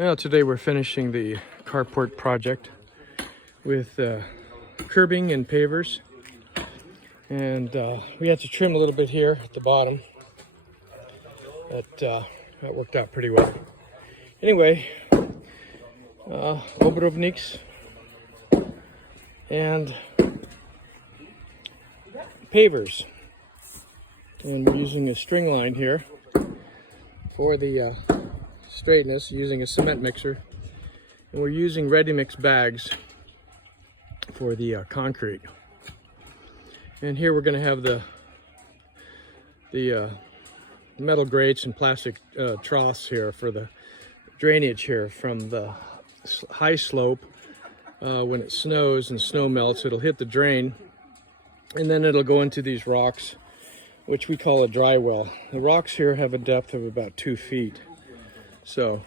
Well, today we're finishing the carport project with curbing and pavers, and we had to trim a little bit here at the bottom. That worked out pretty well. Anyway, obrobniks and pavers, and we're using a string line here for the straightness, using a cement mixer, and we're using ready mix bags for the concrete. And here we're going to have the metal grates and plastic troughs here for the drainage here from the high slope. When it snows and snow melts, it'll hit the drain, and then it'll go into these rocks, which we call a dry well. The rocks here have a depth of about 2 feet. So,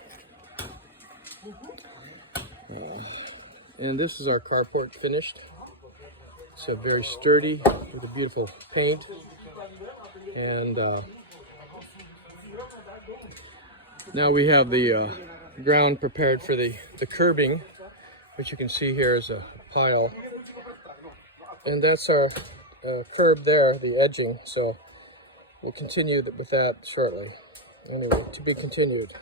and this is our carport finished. It's very sturdy with a beautiful paint, and now we have the ground prepared for the curbing, which you can see here is a pile, and that's our curb there, the edging. So we'll continue with that shortly. Anyway, to be continued.